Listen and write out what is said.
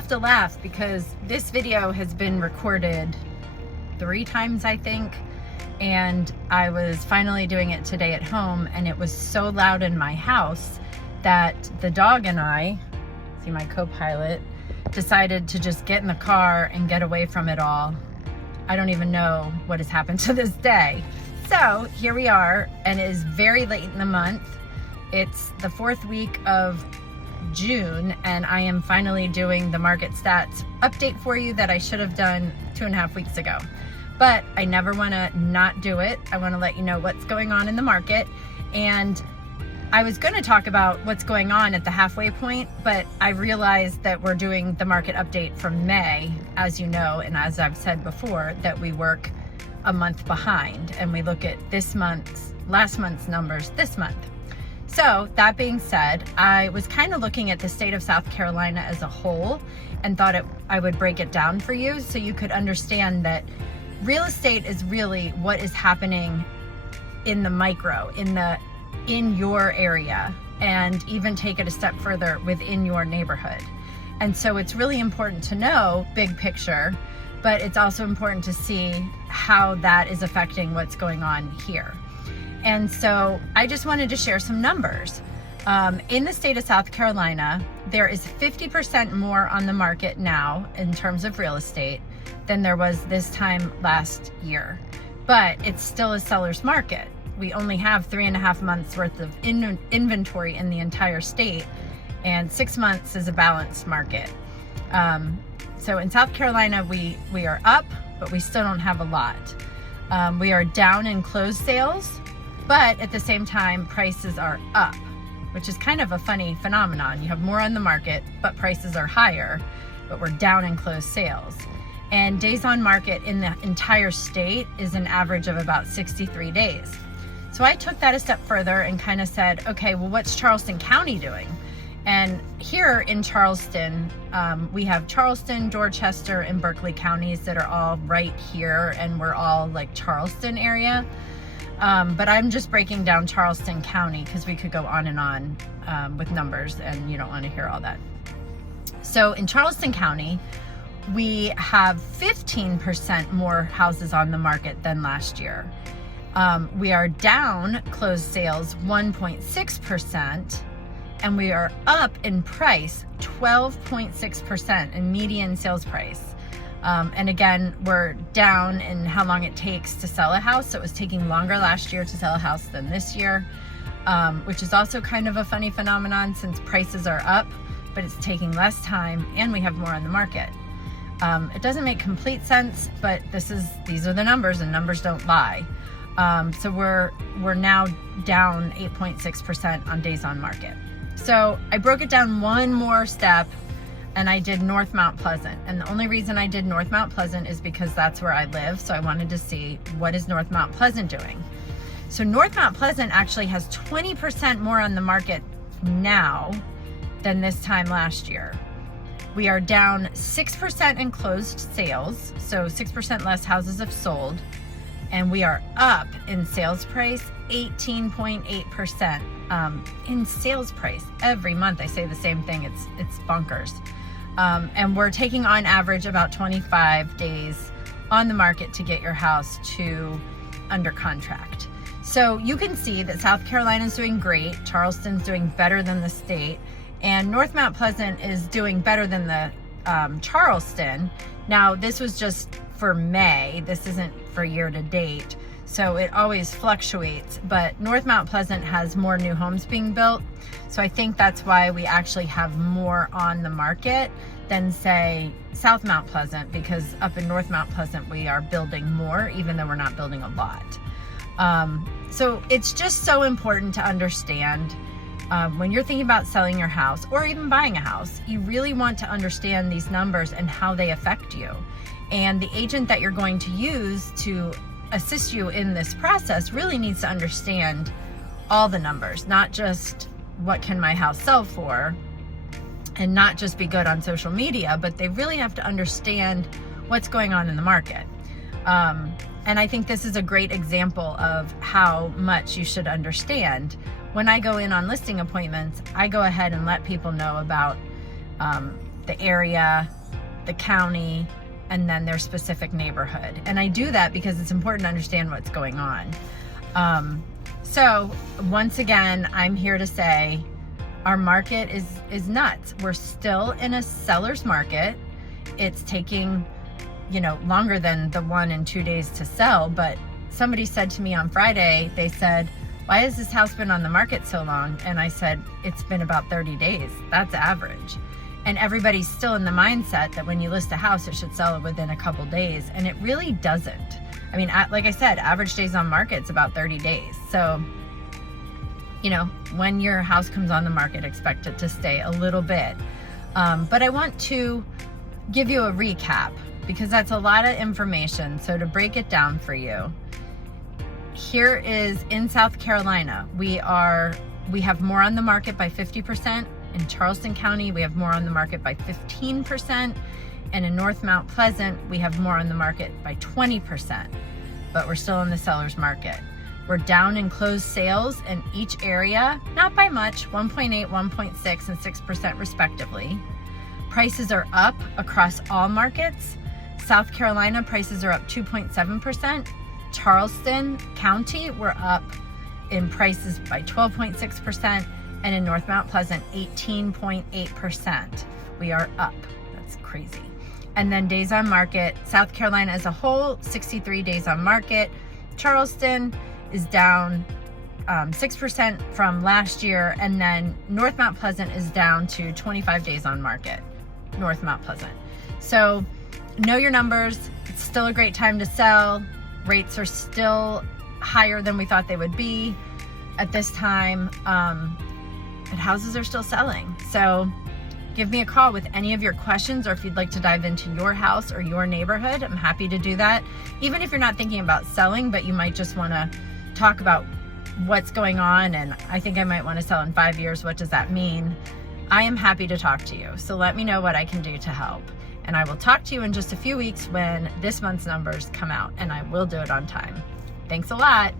have to laugh because this video has been recorded 3 times, I think. And I was finally doing it today at home, and it was so loud in my house that the dog and I, see my co-pilot, decided to just get in the car and get away from it all. I don't even know what has happened to this day. So here we are, and it is very late in the month. It's the 4th week of June, and I am finally doing the market stats update for you that I should have done 2.5 weeks ago. But I never want to not do it. I want to let you know what's going on in the market. And I was going to talk about what's going on at the halfway point, but I realized that we're doing the market update from May, as you know, and as I've said before, that we work a month behind and we look at last month's numbers this month. So that being said, I was kind of looking at the state of South Carolina as a whole and thought I would break it down for you so you could understand that real estate is really what is happening in the micro, in your area, and even take it a step further within your neighborhood. And so it's really important to know big picture, but it's also important to see how that is affecting what's going on here. And so I just wanted to share some numbers. In the state of South Carolina, there is 50% more on the market now in terms of real estate than there was this time last year. But it's still a seller's market. We only have 3.5 months worth of inventory in the entire state, and 6 months is a balanced market. So in South Carolina, we are up, but we still don't have a lot. We are down in closed sales, but at the same time, prices are up, which is kind of a funny phenomenon. You have more on the market, but prices are higher, but we're down in closed sales. And days on market in the entire state is an average of about 63 days. So I took that a step further and kind of said, okay, well, what's Charleston County doing? And here in Charleston, we have Charleston, Dorchester, and Berkeley counties that are all right here, and we're all like Charleston area. But I'm just breaking down Charleston County because we could go on and on with numbers, and you don't want to hear all that. So in Charleston County, we have 15% more houses on the market than last year. We are down closed sales 1.6%, and we are up in price 12.6% in median sales price. And again, we're down in how long it takes to sell a house. So it was taking longer last year to sell a house than this year, which is also kind of a funny phenomenon since prices are up, but it's taking less time and we have more on the market. It doesn't make complete sense, but these are the numbers, and numbers don't lie. So we're now down 8.6% on days on market. So I broke it down one more step, and I did North Mount Pleasant. And the only reason I did North Mount Pleasant is because that's where I live. So I wanted to see, what is North Mount Pleasant doing? So North Mount Pleasant actually has 20% more on the market now than this time last year. We are down 6% in closed sales, so 6% less houses have sold, and we are up in sales price 18.8% in sales price. Every month I say the same thing, it's bonkers. And we're taking on average about 25 days on the market to get your house to under contract. So you can see that South Carolina's doing great, Charleston's doing better than the state, and North Mount Pleasant is doing better than the Charleston. Now, this was just for May. This isn't for year to date. So it always fluctuates, but North Mount Pleasant has more new homes being built. So I think that's why we actually have more on the market than, say, South Mount Pleasant, because up in North Mount Pleasant, we are building more, even though we're not building a lot. So it's just so important to understand when you're thinking about selling your house or even buying a house, you really want to understand these numbers and how they affect you. And the agent that you're going to use to assist you in this process really needs to understand all the numbers, not just what can my house sell for, and not just be good on social media, but they really have to understand what's going on in the market. And I think this is a great example of how much you should understand. When I go in on listing appointments, I go ahead and let people know about the area, the county, and then their specific neighborhood. And I do that because it's important to understand what's going on. So once again, I'm here to say our market is nuts. We're still in a seller's market. It's taking, longer than the 1 and 2 days to sell. But somebody said to me on Friday, they said, why has this house been on the market so long? And I said, it's been about 30 days. That's average. And everybody's still in the mindset that when you list a house, it should sell within a couple days. And it really doesn't. I mean, like I said, average days on market is about 30 days. So, when your house comes on the market, expect it to stay a little bit. But I want to give you a recap because that's a lot of information. So to break it down for you, here is in South Carolina, we have more on the market by 50%. In Charleston County, we have more on the market by 15%. And in North Mount Pleasant, we have more on the market by 20%. But we're still in the seller's market. We're down in closed sales in each area, not by much, 1.8, 1.6, and 6% respectively. Prices are up across all markets. South Carolina prices are up 2.7%. Charleston County, we're up in prices by 12.6%. And in North Mount Pleasant, 18.8%. We are up. That's crazy. And then days on market, South Carolina as a whole, 63 days on market. Charleston is down 6% from last year. And then North Mount Pleasant is down to 25 days on market. North Mount Pleasant. So know your numbers. It's still a great time to sell. Rates are still higher than we thought they would be at this time. And houses are still selling. So give me a call with any of your questions, or if you'd like to dive into your house or your neighborhood, I'm happy to do that. Even if you're not thinking about selling, but you might just want to talk about what's going on, and I think I might want to sell in 5 years. What does that mean? I am happy to talk to you. So let me know what I can do to help. And I will talk to you in just a few weeks when this month's numbers come out, and I will do it on time. Thanks a lot.